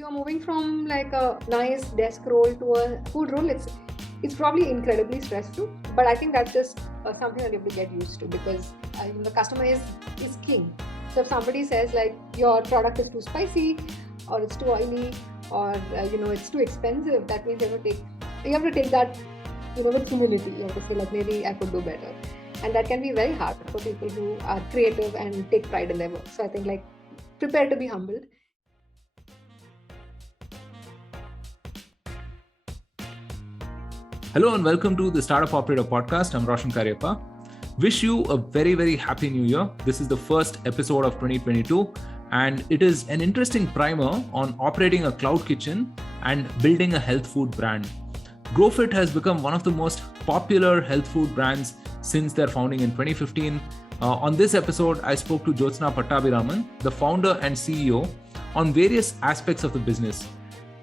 you're moving from like a nice desk role to a food role, it's probably incredibly stressful. But I think that's just something that you have to get used to because the customer is king. So if somebody says like your product is too spicy, or it's too oily, or it's too expensive, that means you have to take that with humility. You have to say like maybe I could do better, and that can be very hard for people who are creative and take pride in their work. So I think like prepare to be humbled. Hello and welcome to the Startup Operator Podcast. I'm Roshan Cariappa. Wish you a very, very happy new year. This is the first episode of 2022 and it is an interesting primer on operating a cloud kitchen and building a health food brand. Growfit has become one of the most popular health food brands since their founding in 2015. On this episode, I spoke to Jyotsna Pattabiraman, the founder and CEO, on various aspects of the business.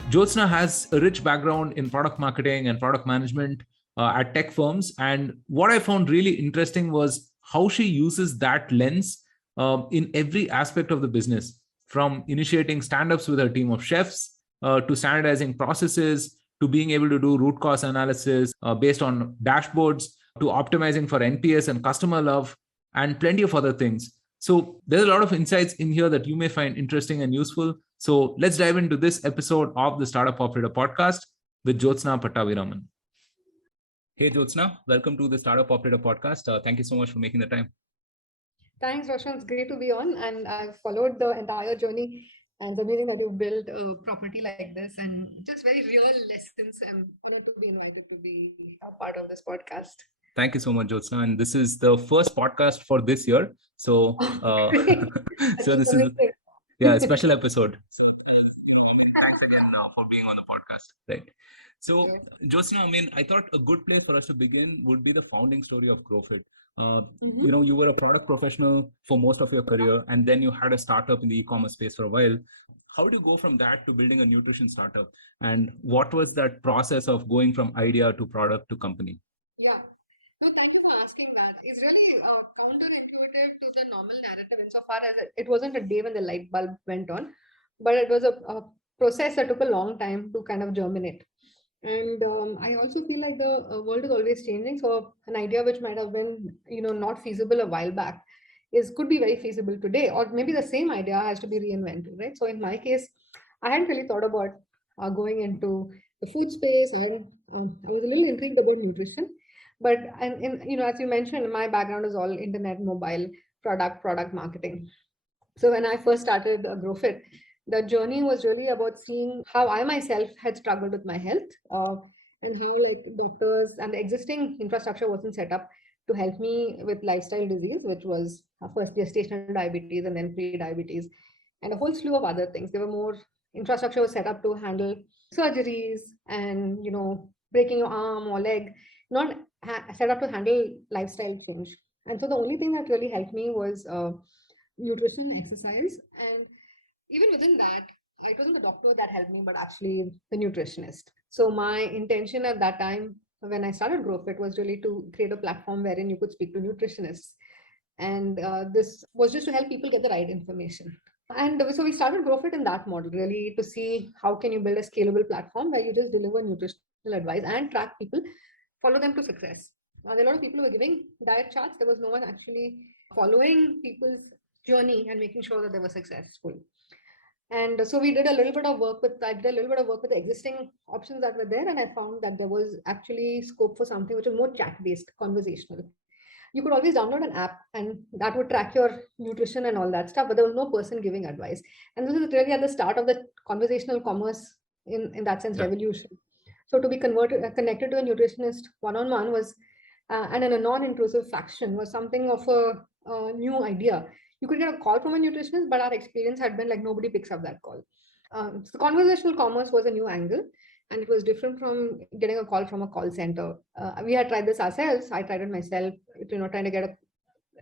Jyotsna has a rich background in product marketing and product management at tech firms. And what I found really interesting was how she uses that lens in every aspect of the business, from initiating stand-ups with her team of chefs to standardizing processes, to being able to do root cause analysis based on dashboards, to optimizing for NPS and customer love, and plenty of other things. So there's a lot of insights in here that you may find interesting and useful. So let's dive into this episode of the Startup Operator Podcast with Jyotsna Pattabiraman. Hey Jyotsna, welcome to the Startup Operator Podcast. Thank you so much for making the time. Thanks, Roshan. It's great to be on, and I've followed the entire journey. And it's amazing that you've built a property like this, and just very real lessons. I'm honored to be invited to be a part of this podcast. Thank you so much, Jyotsna. And this is the first podcast for this year. So, so this is a special episode. So, thanks again for being on the podcast. Right. So, Jyotsna, I thought a good place for us to begin would be the founding story of Growfit. You were a product professional for most of your career, and then you had a startup in the e-commerce space for a while. How did you go from that to building a nutrition startup? And what was that process of going from idea to product to company? Yeah. No, thank you for asking that. It's really counterintuitive to the normal narrative insofar as it wasn't a day when the light bulb went on, but it was a process that took a long time to kind of germinate. And I also feel like the world is always changing. So an idea which might have been, not feasible a while back could be very feasible today, or maybe the same idea has to be reinvented, right? So in my case, I hadn't really thought about going into the food space, or I was a little intrigued about nutrition. But as you mentioned, my background is all internet, mobile, product marketing. So when I first started Growfit, the journey was really about seeing how I myself had struggled with my health, and how like doctors and the existing infrastructure wasn't set up to help me with lifestyle disease, which was first gestational diabetes and then pre-diabetes and a whole slew of other things. There were more infrastructure was set up to handle surgeries and breaking your arm or leg, not set up to handle lifestyle change. And so the only thing that really helped me was nutrition, exercise, and even within that, it wasn't the doctor that helped me, but actually the nutritionist. So my intention at that time when I started Growfit was really to create a platform wherein you could speak to nutritionists. And this was just to help people get the right information. And so we started Growfit in that model, really to see how can you build a scalable platform where you just deliver nutritional advice and track people, follow them to success. There are a lot of people who were giving diet charts. There was no one actually following people's journey and making sure that they were successful. And so we did a little bit of work with the existing options that were there, and I found that there was actually scope for something which was more chat-based, conversational. You could always download an app and that would track your nutrition and all that stuff, but there was no person giving advice. And this is really at the start of the conversational commerce in that sense, revolution. So to be connected to a nutritionist one-on-one was, and in a non-intrusive fashion, was something of a new idea. You could get a call from a nutritionist, but our experience had been like nobody picks up that call. So conversational commerce was a new angle, and it was different from getting a call from a call center. We had tried this ourselves. I tried it myself, trying to get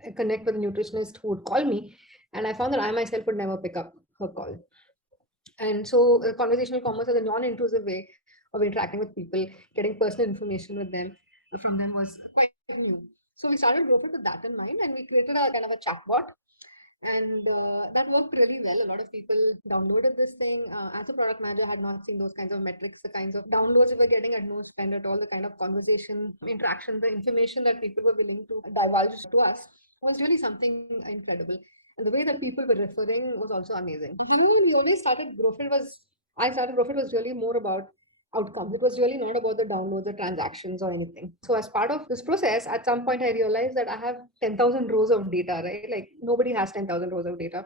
a connect with a nutritionist who would call me, and I found that I myself would never pick up her call. And so conversational commerce as a non-intrusive way of interacting with people, getting personal information from them was quite new. So we started Growfit with that in mind, and we created a kind of a chatbot. And that worked really well. A lot of people downloaded this thing. As a product manager, I had not seen those kinds of metrics, the kinds of downloads we were getting. I'd no spend at all, the kind of conversation, interaction, the information that people were willing to divulge to us was really something incredible. And the way that people were referring was also amazing. And we always started Growfit was I started Growfit was really more about outcomes. It was really not about the download, the transactions, or anything. So, as part of this process, at some point, I realized that I have 10,000 rows of data, right? Like nobody has 10,000 rows of data.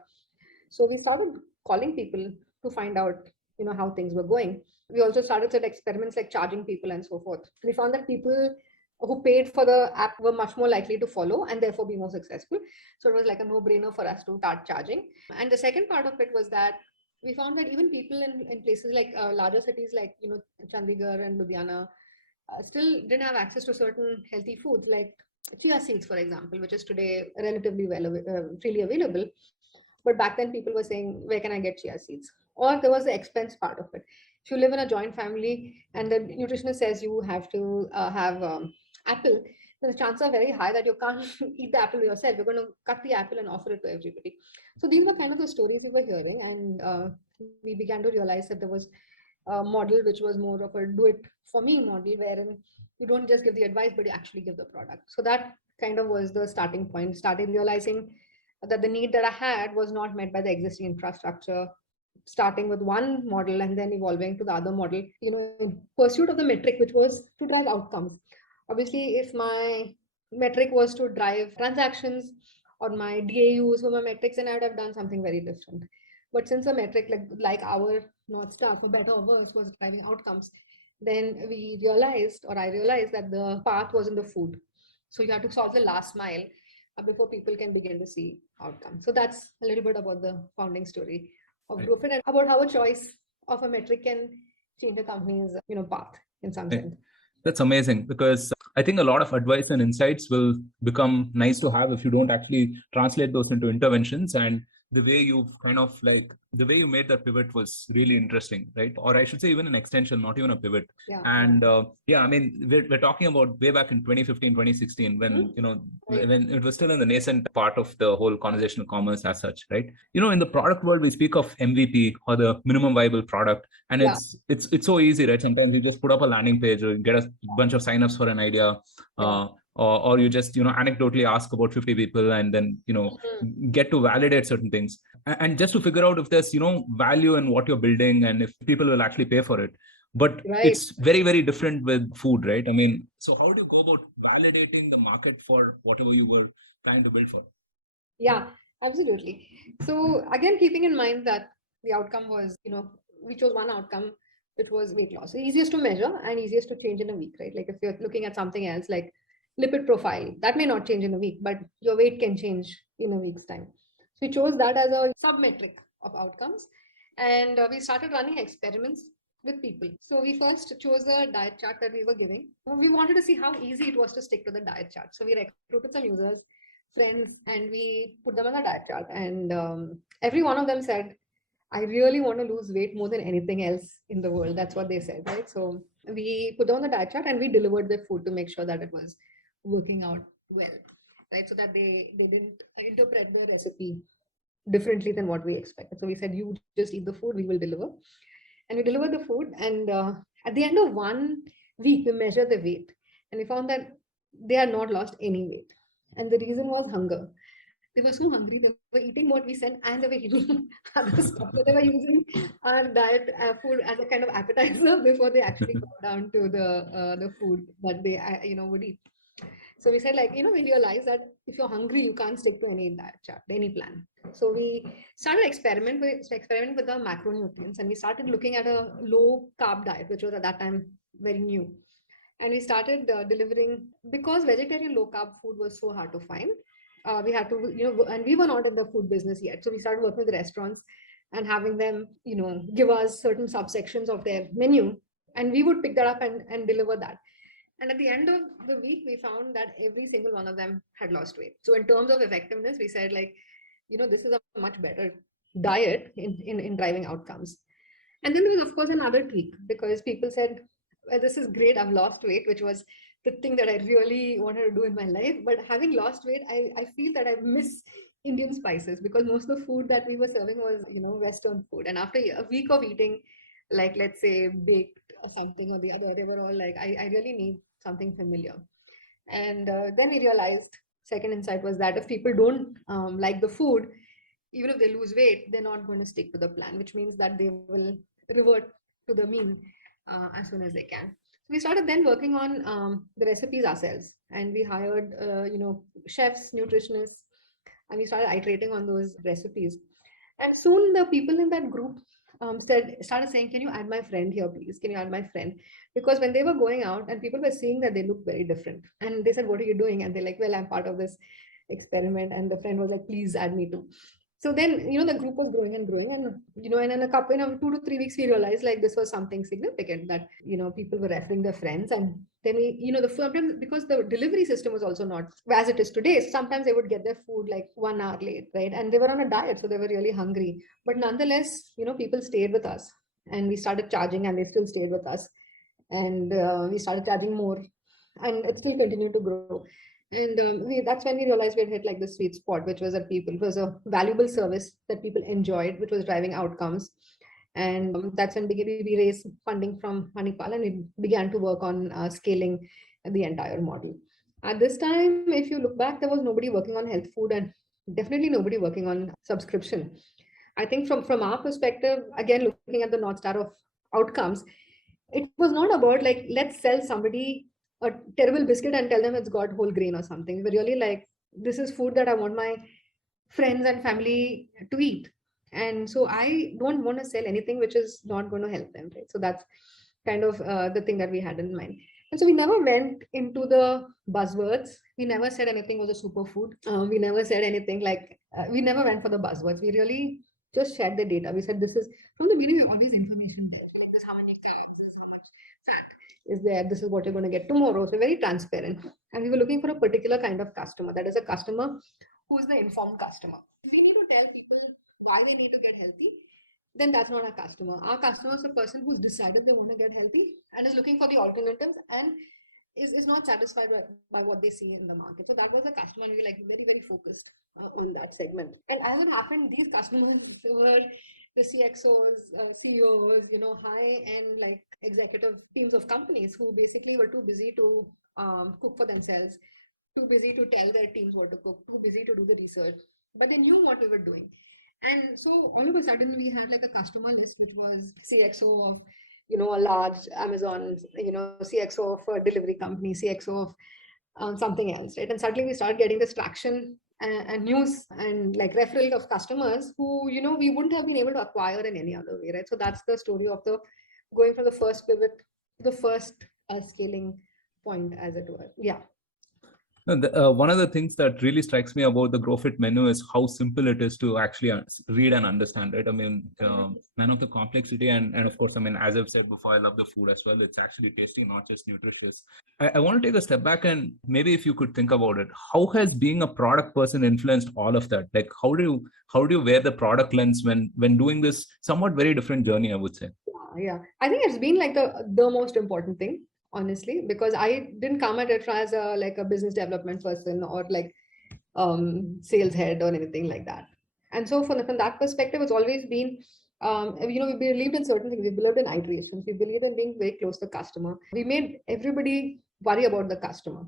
So, we started calling people to find out, how things were going. We also started such experiments like charging people and so forth. We found that people who paid for the app were much more likely to follow and therefore be more successful. So it was like a no-brainer for us to start charging. And the second part of it was that we found that even people in places like larger cities like Chandigarh and Ludhiana still didn't have access to certain healthy foods like chia seeds, for example, which is today relatively freely available. But back then, people were saying, "Where can I get chia seeds?" Or there was the expense part of it. If you live in a joint family and the nutritionist says you have to have apple, then the chances are very high that you can't eat the apple yourself. You're going to cut the apple and offer it to everybody. So these were kind of the stories we were hearing, and we began to realize that there was a model which was more of a do it for me model, wherein you don't just give the advice, but you actually give the product. So that kind of was the starting point. Started realizing that the need that I had was not met by the existing infrastructure, starting with one model and then evolving to the other model, in pursuit of the metric, which was to drive outcomes. Obviously, if my metric was to drive transactions or my DAUs were my metrics, then I would have done something very different. But since a metric like our North Star, for better or worse, was driving outcomes, then we realized, or I realized, that the path was in the food. So you have to solve the last mile before people can begin to see outcomes. So that's a little bit about the founding story of Right. Growfit and about how a choice of a metric can change a company's path in some Right. sense. That's amazing because I think a lot of advice and insights will become nice to have if you don't actually translate those into interventions. And the way you've kind of like the way you made that pivot was really interesting, right? Or I should say, even an extension, not even a pivot. Yeah. And yeah, I mean, we're talking about way back in 2015, 2016, when, Right. when it was still in the nascent part of the whole conversational commerce as such, right? In the product world, we speak of MVP or the minimum viable product, and Yeah. it's so easy, right? Sometimes you just put up a landing page or get a bunch of signups for an idea, Yeah. or you just anecdotally ask about 50 people and then Mhm. get to validate certain things, and just to figure out if there's value in what you're building and if people will actually pay for it. But Right. it's very, very different with food, right? I mean, so how do you go about validating the market for whatever you were trying to build for? Yeah, absolutely. So again, keeping in mind that the outcome was, we chose one outcome, which was weight loss. Easiest to measure and easiest to change in a week, right? Like if you're looking at something else like lipid profile, that may not change in a week, but your weight can change in a week's time. So we chose that as a sub metric of outcomes. And we started running experiments with people. So we first chose a diet chart that we were giving. We wanted to see how easy it was to stick to the diet chart. So we recruited some users, friends, and we put them on the diet chart. And every one of them said, I really want to lose weight more than anything else in the world. That's what they said, right? So we put them on the diet chart and we delivered their food to make sure that it was working out well, right? So that they didn't interpret the recipe differently than what we expected. So we said, you just eat the food, we will deliver. And we delivered the food. And at the end of 1 week, we measured the weight and we found that they had not lost any weight. And the reason was hunger. They were so hungry, they were eating what we sent and they were eating other stuff. So they were using our diet food as a kind of appetizer before they actually got down to the food that they would eat. So we said, like, we realized that if you're hungry, you can't stick to any diet chart, any plan. So we started experiment with the macronutrients, and we started looking at a low carb diet, which was at that time very new. And we started delivering, because vegetarian low carb food was so hard to find. We had to, and we were not in the food business yet. So we started working with restaurants and having them, give us certain subsections of their menu, and we would pick that up and deliver that. And at the end of the week, we found that every single one of them had lost weight. So in terms of effectiveness, we said, like, this is a much better diet in driving outcomes. And then there was, of course, another tweak because people said, well, this is great. I've lost weight, which was the thing that I really wanted to do in my life. But having lost weight, I feel that I miss Indian spices, because most of the food that we were serving was, Western food. And after a week of eating, like, let's say, baked or something or the other, they were all like, I really need something familiar. And then we realized, second insight was that if people don't like the food, even if they lose weight, they're not going to stick to the plan, which means that they will revert to the mean as soon as they can. So we started then working on the recipes ourselves, and we hired, chefs, nutritionists, and we started iterating on those recipes. And soon the people in that group started saying, "Can you add my friend here, please? Can you add my friend?" Because when they were going out and people were seeing that they look very different, and they said, "What are you doing?" And they're like, "Well, I'm part of this experiment." And the friend was like, "Please add me too." So then, the group was growing, and and in a couple, 2 to 3 weeks, we realized like this was something significant, that people were referring their friends. And then we, sometimes, because the delivery system was also not as it is today, sometimes they would get their food like 1 hour late, right? And they were on a diet, so they were really hungry. But nonetheless, people stayed with us, and we started charging, and they still stayed with us. And we started charging more, and it still continued to grow. And that's when we realized we had hit like the sweet spot, which was that people, it was a valuable service that people enjoyed, which was driving outcomes. And that's when we raised funding from Manipal, and we began to work on scaling the entire model. At this time, if you look back, there was nobody working on health food, and definitely nobody working on subscription. I think from our perspective, again, looking at the North Star of outcomes, it was not about like, let's sell somebody a terrible biscuit and tell them it's got whole grain or something. We're really like, this is food that I want my friends and family to eat. And so I don't want to sell anything which is not going to help them, right? So that's kind of the thing that we had in mind. And so we never went into the buzzwords. We never said anything was a superfood. We never said anything like, we never went for the buzzwords. We really just shared the data. We said, this is, from the beginning, always information there. Like, this is how many calories, this is how much fat is there, this is what you're going to get tomorrow. So very transparent. And we were looking for a particular kind of customer, that is a customer who is the informed customer. If we need to tell people why they need to get healthy, then that's not our customer. Our customer is a person who's decided they want to get healthy and is looking for the alternative, and is not satisfied by what they see in the market. So that was a customer, and we like very, very focused on that segment. And as it happened, these customers were the CXOs, CEOs, high end like executive teams of companies who basically were too busy to cook for themselves, too busy to tell their teams what to cook, too busy to do the research, but they knew what we were doing. And so all of a sudden we had like a customer list which was CXO of, a large Amazon, CXO of a delivery company, CXO of something else, right? And suddenly we started getting this traction and news and like referral of customers who, we wouldn't have been able to acquire in any other way, right? So that's the story of the going from the first pivot to the first scaling point, as it were. Yeah. No, one of the things that really strikes me about the Growfit menu is how simple it is to actually read and understand it. I mean, none of the complexity, and of course, I mean, as I've said before, I love the food as well. It's actually tasty, not just nutritious. I want to take a step back and maybe if you could think about it, how has being a product person influenced all of that? Like, how do you wear the product lens when doing this somewhat very different journey? I would say. Yeah, I think it's been like the most important thing, honestly, because I didn't come at it as a like a business development person or like sales head or anything like that. And so from that perspective, it's always been, we believed in certain things. We believed in iterations. We believe in being very close to the customer. We made everybody worry about the customer.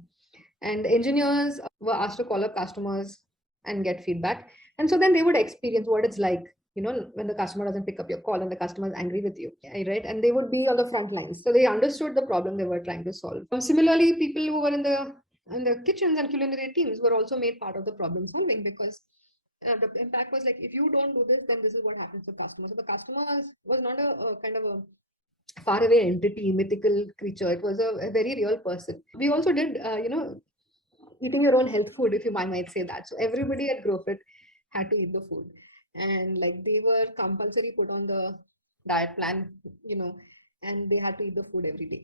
And engineers were asked to call up customers and get feedback. And so then they would experience what it's like, when the customer doesn't pick up your call and the customer is angry with you, right? And they would be on the front lines. So they understood the problem they were trying to solve. Similarly, people who were in the kitchens and culinary teams were also made part of the problem solving, because the impact was like, if you don't do this, then this is what happens to customers. So the customer was not a kind of a faraway entity, mythical creature. It was a very real person. We also did, eating your own health food, if you might say that. So everybody at Growfit had to eat the food, and like they were compulsory put on the diet plan, you know, and they had to eat the food every day,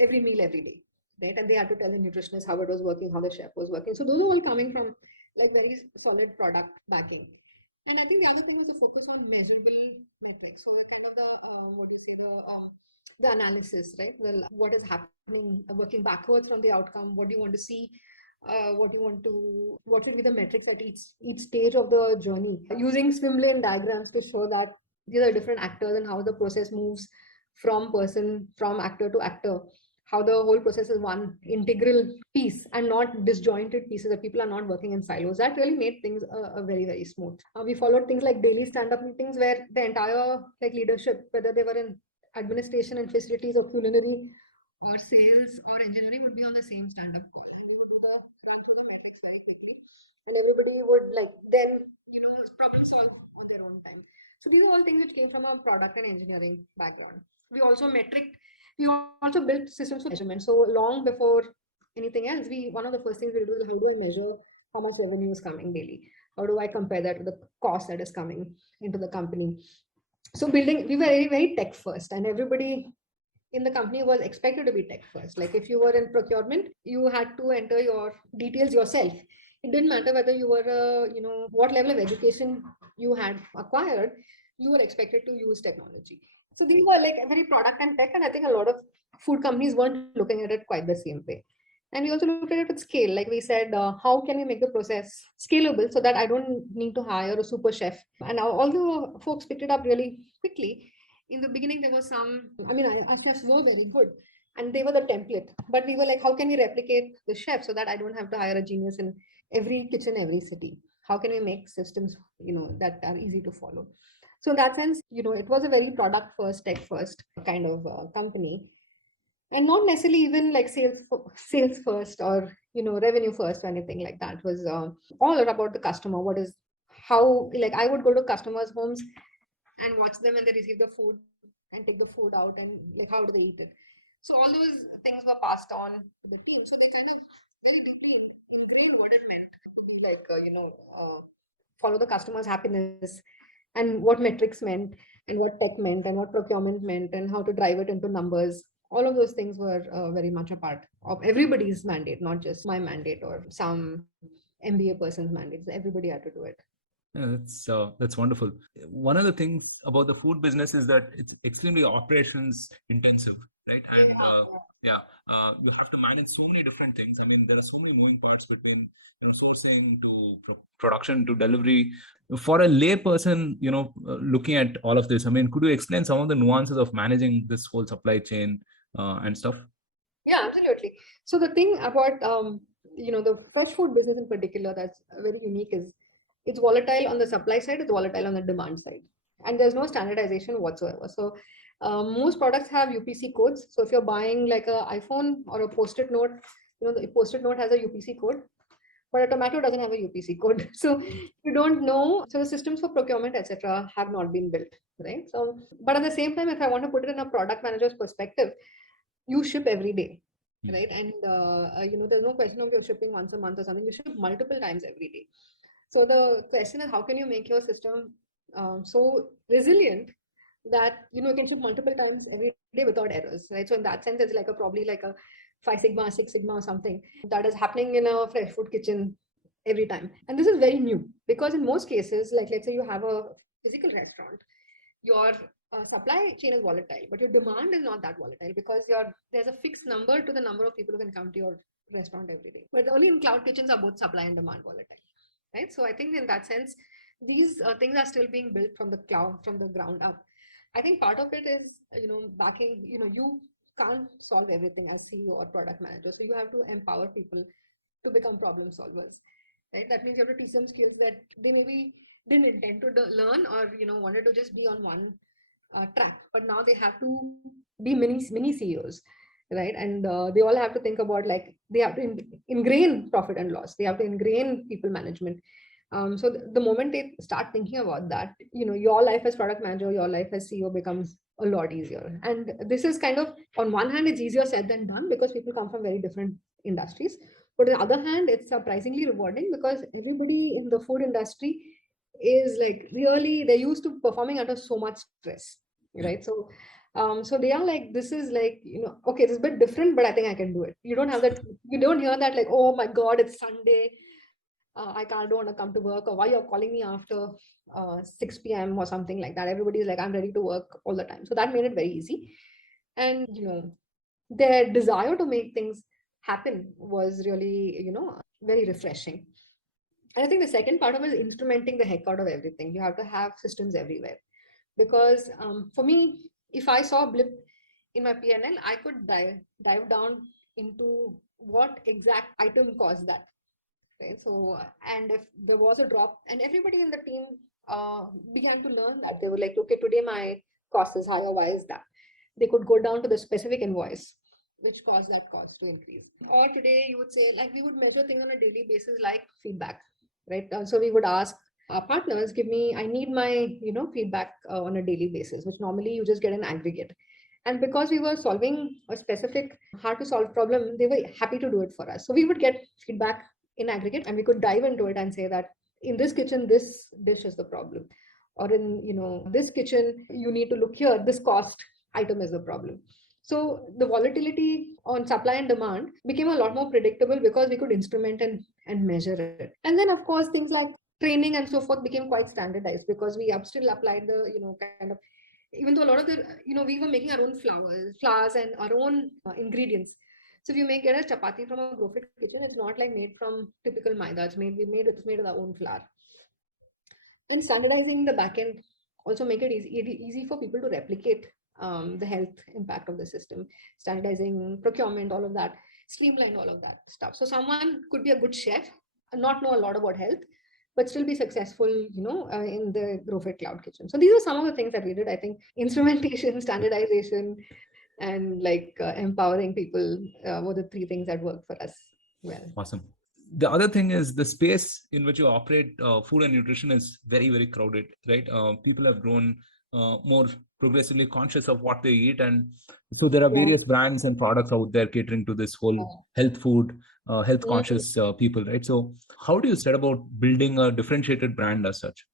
every meal every day, right? And they had to tell the nutritionist how it was working, how the chef was working. So those are all coming from like very solid product backing. And I think the other thing is the focus on measurable metrics. So kind of the what do you say, the analysis, right? Well, what is happening, working backwards from the outcome. What do you want to see what will be the metrics at each stage of the journey, using swim lane diagrams to show that these are different actors and how the process moves from actor to actor, how the whole process is one integral piece and not disjointed pieces, that people are not working in silos. That really made things very, very smooth. We followed things like daily stand-up meetings where the entire like leadership, whether they were in administration and facilities or culinary or sales or engineering, would be on the same stand-up call. And we would run through the metrics very quickly. And everybody would like then, problem solve on their own time. So these are all things which came from our product and engineering background. We also we also built systems for measurement. So long before anything else, one of the first things we do is how do I measure how much revenue is coming daily? How do I compare that to the cost that is coming into the company? So we were very, very tech first, and everybody in the company was expected to be tech first. Like if you were in procurement, you had to enter your details yourself. It didn't matter whether you were, what level of education you had acquired, you were expected to use technology. So these were like very product and tech, and I think a lot of food companies weren't looking at it quite the same way. And we also looked at it with scale. Like we said, how can we make the process scalable so that I don't need to hire a super chef? And although folks picked it up really quickly, in the beginning there was some, our chefs were very good and they were the template, but we were like, how can we replicate the chef so that I don't have to hire a genius in every kitchen, every city? How can we make systems, that are easy to follow? So in that sense, it was a very product first, tech first kind of company, and not necessarily even like sales first or revenue first or anything like that. It was all about the customer. What is how like I would go to customers' homes and watch them when they receive the food and take the food out, and like how do they eat it. So all those things were passed on to the team, so they kind of very deeply ingrained what it meant to be like follow the customer's happiness, and what metrics meant, and what tech meant, and what procurement meant, and how to drive it into numbers. All of those things were very much a part of everybody's mandate, not just my mandate or some MBA person's mandate. Everybody had to do it. Yeah, that's wonderful. One of the things about the food business is that it's extremely operations intensive, right? And yeah, you have to manage so many different things. I mean, there are so many moving parts between sourcing to production to delivery. For a lay person, looking at all of this, I mean, could you explain some of the nuances of managing this whole supply chain and stuff? Yeah, absolutely. So the thing about the fresh food business in particular that's very unique is it's volatile on the supply side, it's volatile on the demand side, and there's no standardization whatsoever. So most products have UPC codes. So if you're buying like a iPhone or a post-it note, the post-it note has a UPC code, but a tomato doesn't have a UPC code. So you don't know. So the systems for procurement, etc., have not been built, right? So, but at the same time, if I want to put it in a product manager's perspective, you ship every day, right? And there's no question of you're shipping once a month or something. You ship multiple times every day. So the question is, how can you make your system so resilient that you can ship multiple times every day without errors, right? So in that sense, it's like a probably like a 5 sigma, 6 sigma or something that is happening in a fresh food kitchen every time. And this is very new because in most cases, like let's say you have a physical restaurant, your supply chain is volatile, but your demand is not that volatile because there's a fixed number to the number of people who can come to your restaurant every day. But only in cloud kitchens are both supply and demand volatile, right? So I think in that sense, these things are still being built from the cloud, from the ground up. I think part of it is, backing, you can't solve everything as CEO or product manager. So you have to empower people to become problem solvers, right? That means you have to teach them skills that they maybe didn't intend to learn, or wanted to just be on one track, but now they have to be mini CEOs, right? And they all have to think about, like, they have to ingrain profit and loss, they have to ingrain people management. So the moment they start thinking about that, your life as product manager, your life as CEO becomes a lot easier. And this is kind of, on one hand, it's easier said than done because people come from very different industries. But on the other hand, it's surprisingly rewarding because everybody in the food industry is like really, they're used to performing under so much stress, right? So so they are like, this is like, okay, it's a bit different, but I think I can do it. You don't hear that like, oh my god, it's Sunday, I don't want to come to work, or why you're calling me after 6 p.m. or something like that. Everybody's like, I'm ready to work all the time. So that made it very easy. And their desire to make things happen was really, very refreshing. And I think the second part of it is instrumenting the heck out of everything. You have to have systems everywhere. Because for me, if I saw a blip in my PNL, I could dive down into what exact item caused that. Right. So, and if there was a drop, and everybody in the team began to learn that, they were like, okay, today my cost is higher. Why is that? They could go down to the specific invoice which caused that cost to increase. Or today, you would say, like, we would measure things on a daily basis, like feedback, right? So we would ask our partners, give me, I need my, feedback on a daily basis, which normally you just get an aggregate. And because we were solving a specific hard to solve problem, they were happy to do it for us. So we would get feedback in aggregate, and we could dive into it and say that in this kitchen, this dish is the problem. Or in, this kitchen, you need to look here, this cost item is the problem. So the volatility on supply and demand became a lot more predictable because we could instrument and measure it. And then, of course, things like training and so forth became quite standardized because we still applied the, kind of, even though a lot of the, we were making our own flours and our own ingredients. So if you get a chapati from a Growfit kitchen, it's not like made from typical maida. It's made with our own flour. And standardizing the backend also make it easy for people to replicate the health impact of the system. Standardizing procurement, all of that, streamline all of that stuff. So someone could be a good chef and not know a lot about health, but still be successful, in the Growfit Cloud Kitchen. So these are some of the things that we did. I think instrumentation, standardization, and like empowering people were the three things that worked for us well. Awesome. The other thing is the space in which you operate, food and nutrition is very, very crowded, right? People have grown more progressively conscious of what they eat. And so there are Yeah. various brands and products out there catering to this whole health food, health Mm. conscious people, right? So how do you set about building a differentiated brand as such?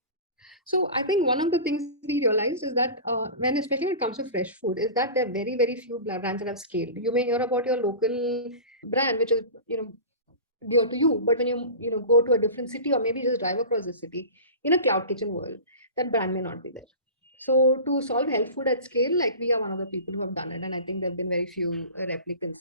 So I think one of the things we realized is that especially when it comes to fresh food, is that there are very, very few brands that have scaled. You may hear about your local brand, which is, dear to you, but when you go to a different city or maybe just drive across the city in a cloud kitchen world, that brand may not be there. So to solve health food at scale, like we are one of the people who have done it, and I think there have been very few replicants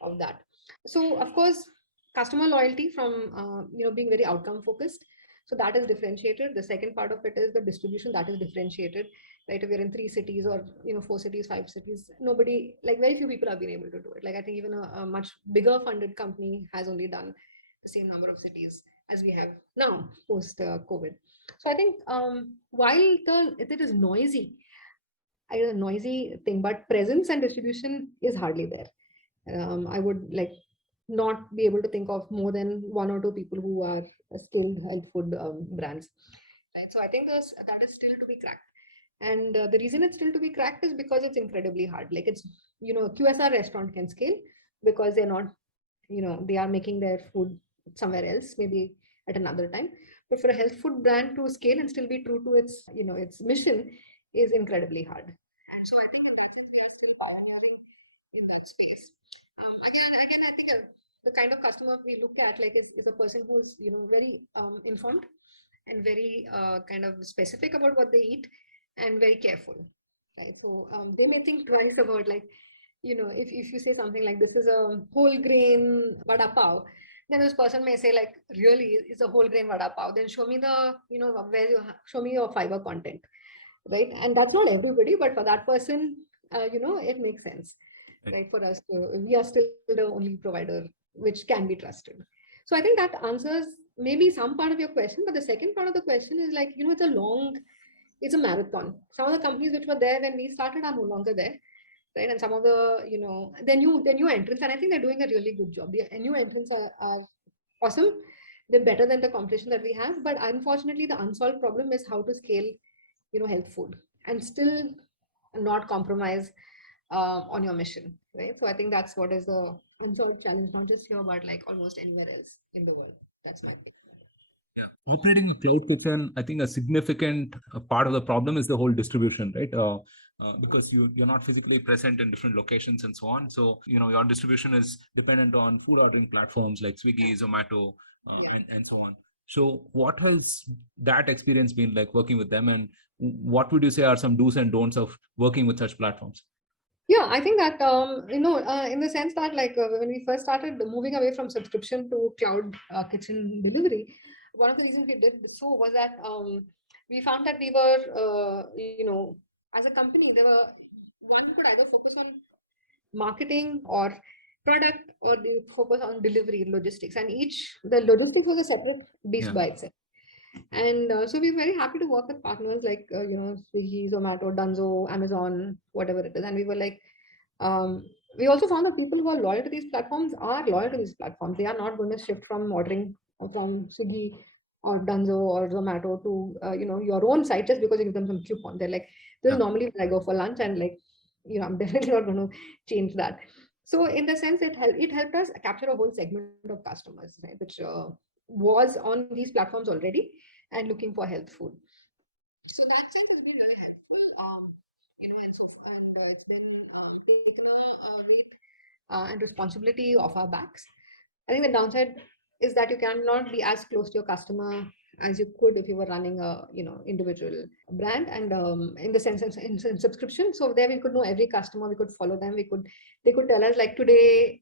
of that. So of course, customer loyalty from being very outcome focused. So that is differentiated. The second part of it is the distribution that is differentiated. Right, if you're in 3 cities or 4 cities, 5 cities, nobody, like very few people have been able to do it. Like I think even a much bigger funded company has only done the same number of cities as we have now post COVID. So I think while it is noisy, a noisy thing, but presence and distribution is hardly there. I would like not be able to think of more than one or two people who are skilled health food brands. Right? So I think that is still to be cracked. And the reason it's still to be cracked is because it's incredibly hard. Like it's, QSR restaurant can scale because they're not, they are making their food somewhere else, maybe at another time. But for a health food brand to scale and still be true to its, its mission is incredibly hard. And so I think in that sense, we are still pioneering in that space. Again, I think the kind of customer we look at, like, is a person who's, very informed and very kind of specific about what they eat and very careful. Right. So they may think twice about, like, if you say something like this is a whole grain vada pav, then this person may say, like, really, it's a whole grain vada pav. Then show me the, where show me your fiber content, right? And that's not everybody, but for that person, it makes sense, right? For us, we are still the only provider which can be trusted. So I think that answers maybe some part of your question, but the second part of the question is, like, it's a marathon. Some of the companies which were there when we started are no longer there, right? And some of the, the new entrants, and I think they're doing a really good job. The new entrants are awesome. They're better than the competition that we have, but unfortunately, the unsolved problem is how to scale, health food and still not compromise on your mission, right? So I think that's what is the unsolved challenge, not just here, but like almost anywhere else in the world. That's my thing. Yeah. Operating a cloud kitchen, I think a significant part of the problem is the whole distribution, right? Because you're not physically present in different locations and so on. So, your distribution is dependent on food ordering platforms like Swiggy, Zomato, and so on. So what has that experience been like working with them? And what would you say are some do's and don'ts of working with such platforms? Yeah, I think that in the sense that like when we first started moving away from subscription to cloud kitchen delivery, one of the reasons we did so was that we found that we were as a company there were one could either focus on marketing or product, or they focus on delivery logistics, and each the logistics was a separate beast Yeah, by itself. And so we're very happy to work with partners like Swiggy, Zomato, Dunzo, Amazon, whatever it is. And we were like, um, we also found that people who are loyal to these platforms are loyal to these platforms. They are not going to shift from ordering from Swiggy or Dunzo or Zomato to your own site just because you give them some coupon. They're like, this is yeah, normally when I go for lunch, and like, I'm definitely not going to change that. So in the sense, it helped us capture a whole segment of customers, right, which was on these platforms already and looking for health food. So that sense has been really helpful. It's been taken a weight and responsibility off our backs. I think the downside is that you cannot be as close to your customer as you could if you were running a individual brand, and in the sense in subscription. So there we could know every customer, we could follow them, they could tell us like today,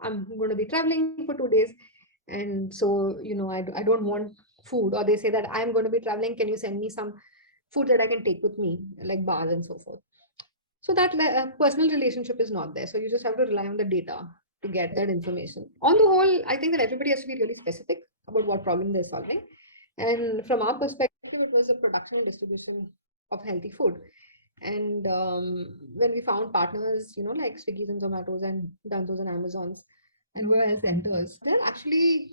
I'm going to be traveling for 2 days, and so I don't want food, or they say that I'm going to be traveling, can you send me some food that I can take with me, like bars and so forth. So that personal relationship is not there. So you just have to rely on the data to get that information. On the whole, I think that everybody has to be really specific about what problem they're solving. And from our perspective, it was a production and distribution of healthy food. And when we found partners, like Swiggy's and Zomato's and Dunzo's and Amazon's and who else enters, they're actually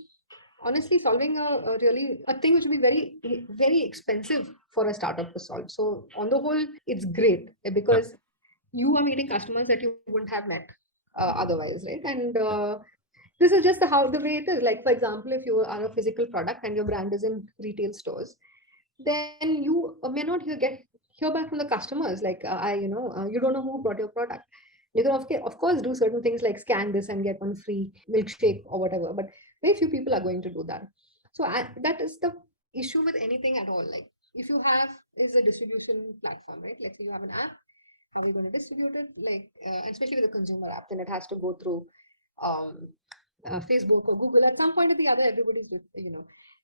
honestly solving a really a thing which would be very expensive for a startup to solve. So on the whole, it's great yeah, because you are meeting customers that you wouldn't have met otherwise, right? And yeah, this is just the way it is. Like for example, if you are a physical product and your brand is in retail stores, then you may not hear back from the customers like you don't know who brought your product. You can of course do certain things like scan this and get one free milkshake or whatever, but very few people are going to do that. So that is the issue with anything at all. Like if you have is a distribution platform, right? Like you have an app, how are we going to distribute it? Like especially with a consumer app, then it has to go through um, Facebook or Google. At some point or the other, everybody's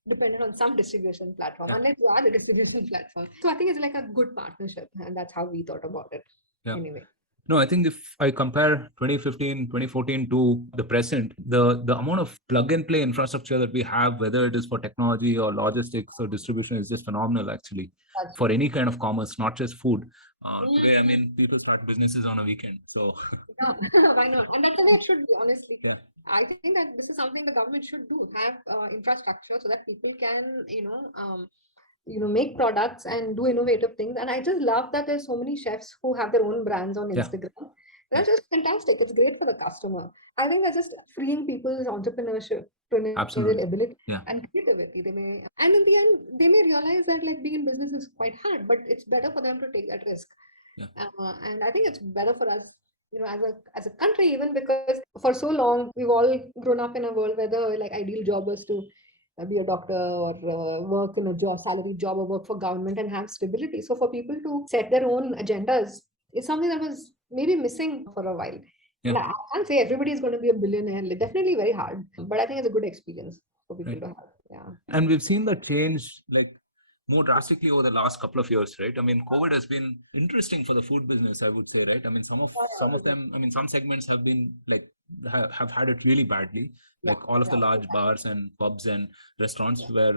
dependent on some distribution platform, yeah, unless you are the distribution platform. So I think it's like a good partnership, and that's how we thought about it. yeah. Anyway. No, I think if I compare 2015, 2014 to the present, the amount of plug and play infrastructure that we have, whether it is for technology or logistics or distribution, is just phenomenal actually That's for true. any kind of commerce, not just food. Today, I Mm, mean, people start businesses on a weekend. So, yeah, why not? And that's how it should be, honestly. yeah, I think that this is something the government should do, have infrastructure so that people can, make products and do innovative things. And I just love that there's so many chefs who have their own brands on yeah, Instagram. yeah, That's just fantastic. It's great for the customer. I think that's just freeing people's entrepreneurial absolutely. ability Yeah, and creativity. They may, and in the end, they may realize that like being in business is quite hard, but it's better for them to take that risk. yeah, And I think it's better for us, as a country, even because for so long we've all grown up in a world where the like ideal job was to be a doctor or work in a job, salaried job, or work for government and have stability. So for people to set their own agendas is something that was maybe missing for a while. yeah, And I can't say everybody is going to be a billionaire. Definitely very hard, but I think it's a good experience for people right. to have. Yeah. And we've seen that change like more drastically over the last couple of years, right? I mean, COVID has been interesting for the food business, I would say, right? I mean, some of them, I mean, some segments have been like have had it really badly, Yeah. like all of the Yeah. large bars and pubs and restaurants where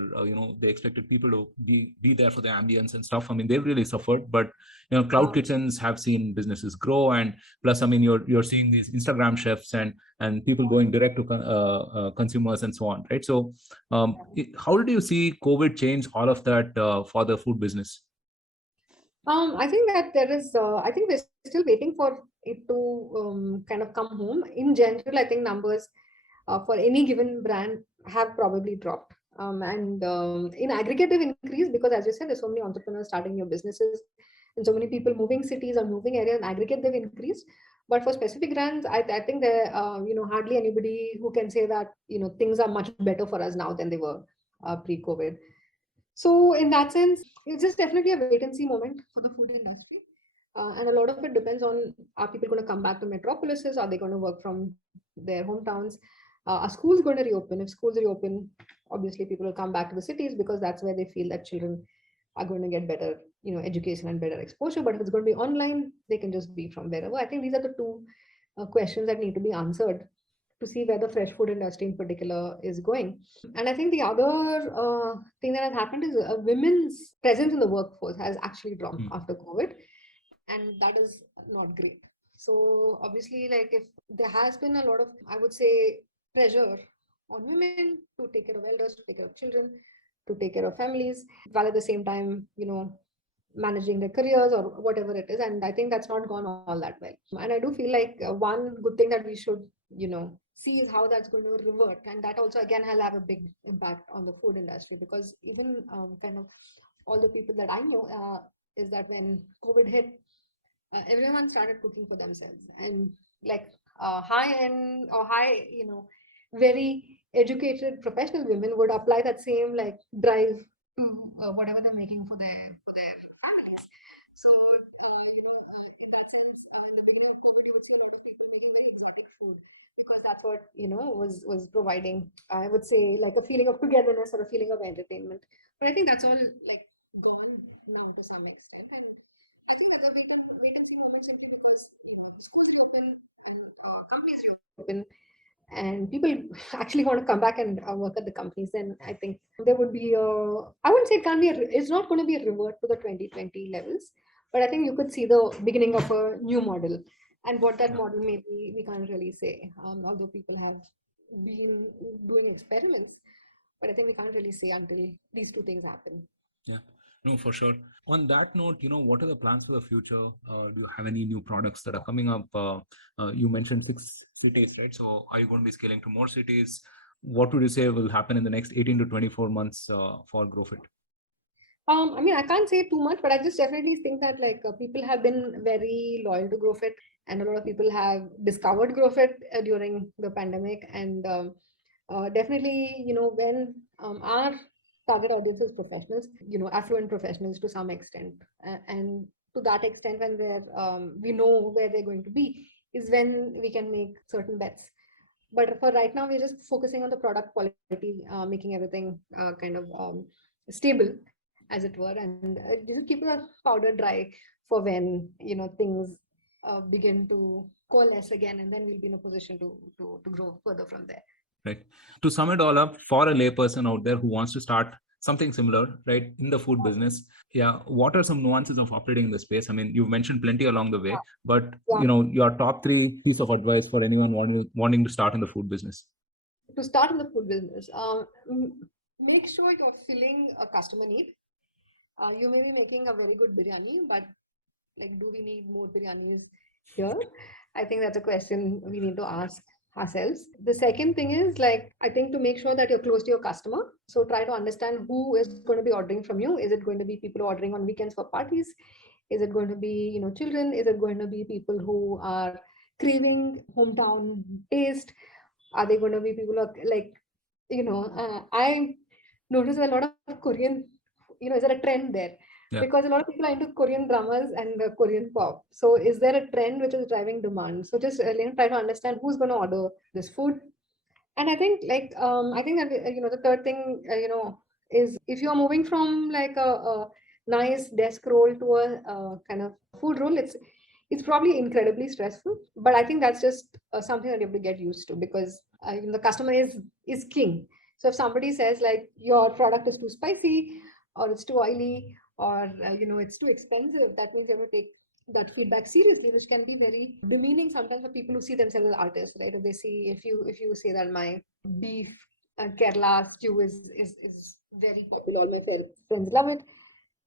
they expected people to be there for the ambience and stuff. I mean, they've really suffered, but cloud Yeah. kitchens have seen businesses grow, and plus, I mean, you're seeing these Instagram chefs and people going direct to consumers and so on, right? So how did you see COVID change all of that for the food business? I think that there is. I think we're still waiting for it to kind of come home. In general, I think numbers for any given brand have probably dropped. And in aggregate, they've increased because, as you said, there's so many entrepreneurs starting new businesses, and so many people moving cities or moving areas. In aggregate, they've increased. But for specific brands, I think there, hardly anybody who can say that things are much better for us now than they were pre-COVID. So in that sense, it's just definitely a wait and see moment for the food industry. And a lot of it depends on, are people going to come back to metropolises? Are they going to work from their hometowns? Are schools going to reopen? If schools reopen, obviously people will come back to the cities because that's where they feel that children are going to get better, education and better exposure. But if it's going to be online, they can just be from wherever. I think these are the two questions that need to be answered to see where the fresh food industry in particular is going. And I think the other thing that has happened is women's presence in the workforce has actually dropped after COVID, and that is not great. So obviously, like, if there has been a lot of, I would say, pressure on women to take care of elders, to take care of children, to take care of families, while at the same time, managing their careers or whatever it is. And I think that's not gone all that well. And I do feel like one good thing that we should, see is how that's going to revert. And that also, again, will have a big impact on the food industry, because even kind of all the people that I know is that when COVID hit, everyone started cooking for themselves, and like high end or high, very educated professional women would apply that same like drive to whatever they're making for their families. So in that sense, in the beginning of COVID, you would see a lot of people making very exotic food, because that's what was providing, I would say, like a feeling of togetherness or a feeling of entertainment. But I think that's all like gone now to some extent. And I think there's a wait and see movement, simply because schools reopen and companies reopen, and people actually want to come back and work at the companies. Then I think there would be a, I wouldn't say it can't be it's not going to be a revert to the 2020 levels, but I think you could see the beginning of a new model. And what that model may be, we can't really say, although people have been doing experiments, but I think we can't really say until these two things happen. Yeah, no, for sure. On that note, what are the plans for the future? Do you have any new products that are coming up? You mentioned 6 cities, right? So are you going to be scaling to more cities? What would you say will happen in the next 18 to 24 months for Growfit? I mean, I can't say too much, but I just definitely think that like people have been very loyal to Growfit, and a lot of people have discovered Growfit during the pandemic. And definitely, when our target audience is professionals, affluent professionals to some extent, and to that extent, when we know where they're going to be, is when we can make certain bets. But for right now, we're just focusing on the product quality, making everything kind of stable, as it were, and just keep our powder dry for when things begin to coalesce again, and then we'll be in a position to grow further from there. Right. To sum it all up, for a layperson out there who wants to start something similar, right, in the food business, yeah, what are some nuances of operating in the space? I mean, you've mentioned plenty along the way, but Yeah. your top three piece of advice for anyone wanting to start in the food business. To start in the food business, make sure you're filling a customer need. You may be making a very good biryani, but like, do we need more biryanis here? I think that's a question we need to ask ourselves. The second thing is, like, I think to make sure that you're close to your customer. So try to understand who is going to be ordering from you. Is it going to be people ordering on weekends for parties? Is it going to be, children? Is it going to be people who are craving hometown taste? Are they going to be people who are like, I notice a lot of Korean, is there a trend there? Yeah. Because a lot of people are into Korean dramas and Korean pop. So is there a trend which is driving demand? So just try to understand who's going to order this food. And I think I think that the third thing is, if you're moving from like a nice desk role to a kind of food role, it's probably incredibly stressful. But I think that's just something that you have to get used to, because the customer is king. So if somebody says like your product is too spicy, or it's too oily, or it's too expensive, that means you have to take that feedback seriously, which can be very demeaning sometimes for people who see themselves as artists, right? If they see, if you say that my beef Kerala stew is very popular, all my friends love it,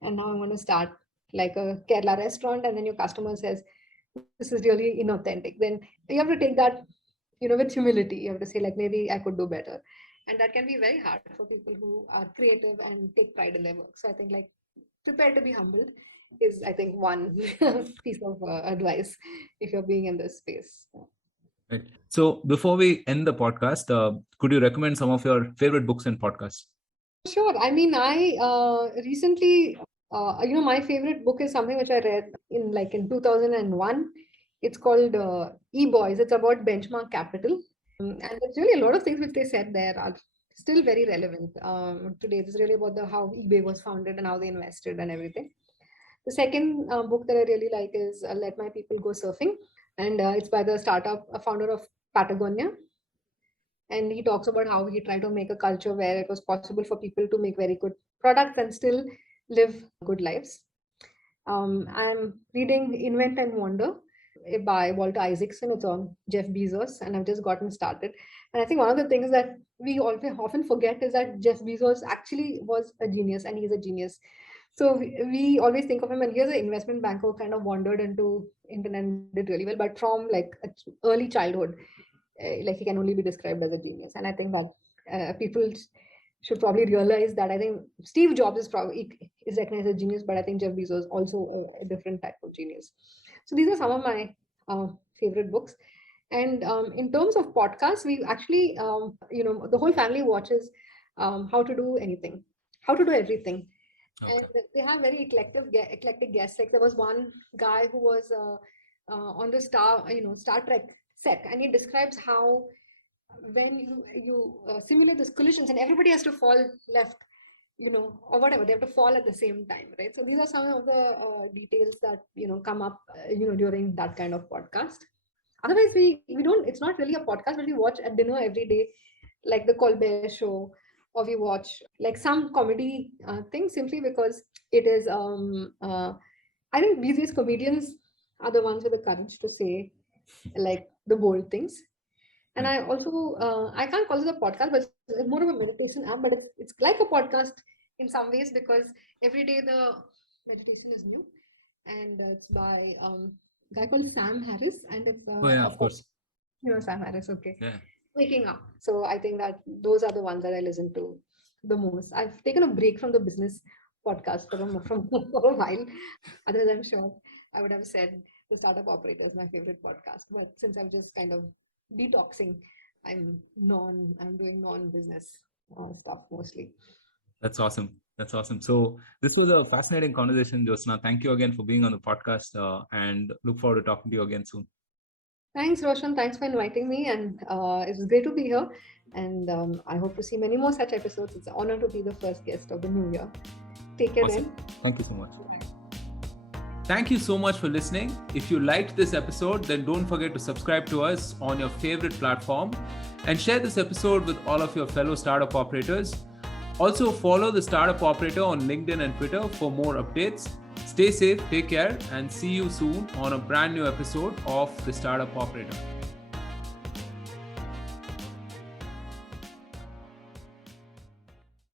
and now I'm going to start like a Kerala restaurant, and then your customer says this is really inauthentic, then you have to take that with humility. You have to say like, maybe I could do better, and that can be very hard for people who are creative and take pride in their work. So I think, like, prepare to be humbled is, I think, one piece of advice if you're being in this space. Right. So before we end the podcast, could you recommend some of your favorite books and podcasts? Sure. I mean, I recently My favorite book is something which I read in 2001. It's called E-Boys. It's about benchmark capital. And there's really a lot of things which they said there are still very relevant today. It's really about how eBay was founded and how they invested and everything. The second book that I really like is Let My People Go Surfing. And it's by the startup founder of Patagonia. And he talks about how he tried to make a culture where it was possible for people to make very good products and still live good lives. I'm reading Invent and Wonder by Walter Isaacson. It's on Jeff Bezos, and I've just gotten started. And I think one of the things that we often forget is that Jeff Bezos actually was a genius, and he's a genius. So we always think of him, and he's an investment banker who kind of wandered into internet and did really well, but from like early childhood, like he can only be described as a genius. And I think that people should probably realize that. I think Steve Jobs is recognized as a genius, but I think Jeff Bezos is also a different type of genius. So these are some of my favorite books. And in terms of podcasts, we actually, the whole family watches How to Do Anything, How to Do Everything. Okay. And they have very eclectic guests. Like there was one guy who was on the Star Trek set, and he describes how when you simulate these collisions and everybody has to fall left, or whatever, they have to fall at the same time, right? So these are some of the details that come up during that kind of podcast. Otherwise, we don't. It's not really a podcast, but we watch at dinner every day, like the Colbert Show, or we watch like some comedy things simply because it is. I think these days comedians are the ones with the courage to say like the bold things. And I also I can't call it a podcast, but it's more of a meditation app. But it's like a podcast in some ways because every day the meditation is new, and it's by a guy called Sam Harris, and it's Oh yeah, of course. Sam Harris. Okay, Yeah. waking up. So I think that those are the ones that I listen to the most. I've taken a break from the business podcast for a while. Otherwise, I'm sure I would have said the Startup Operator is my favorite podcast. But since I'm just kind of detoxing, I'm doing non-business stuff mostly. That's awesome. That's awesome. So this was a fascinating conversation, Jyotsna. Thank you again for being on the podcast, and look forward to talking to you again soon. Thanks, Roshan. Thanks for inviting me, and it was great to be here. And I hope to see many more such episodes. It's an honor to be the first guest of the new year. Take care Awesome. then. Thank you so much. Thank you so much for listening. If you liked this episode, then don't forget to subscribe to us on your favorite platform and share this episode with all of your fellow startup operators. Also, follow the Startup Operator on LinkedIn and Twitter for more updates. Stay safe, take care, and see you soon on a brand new episode of the Startup Operator.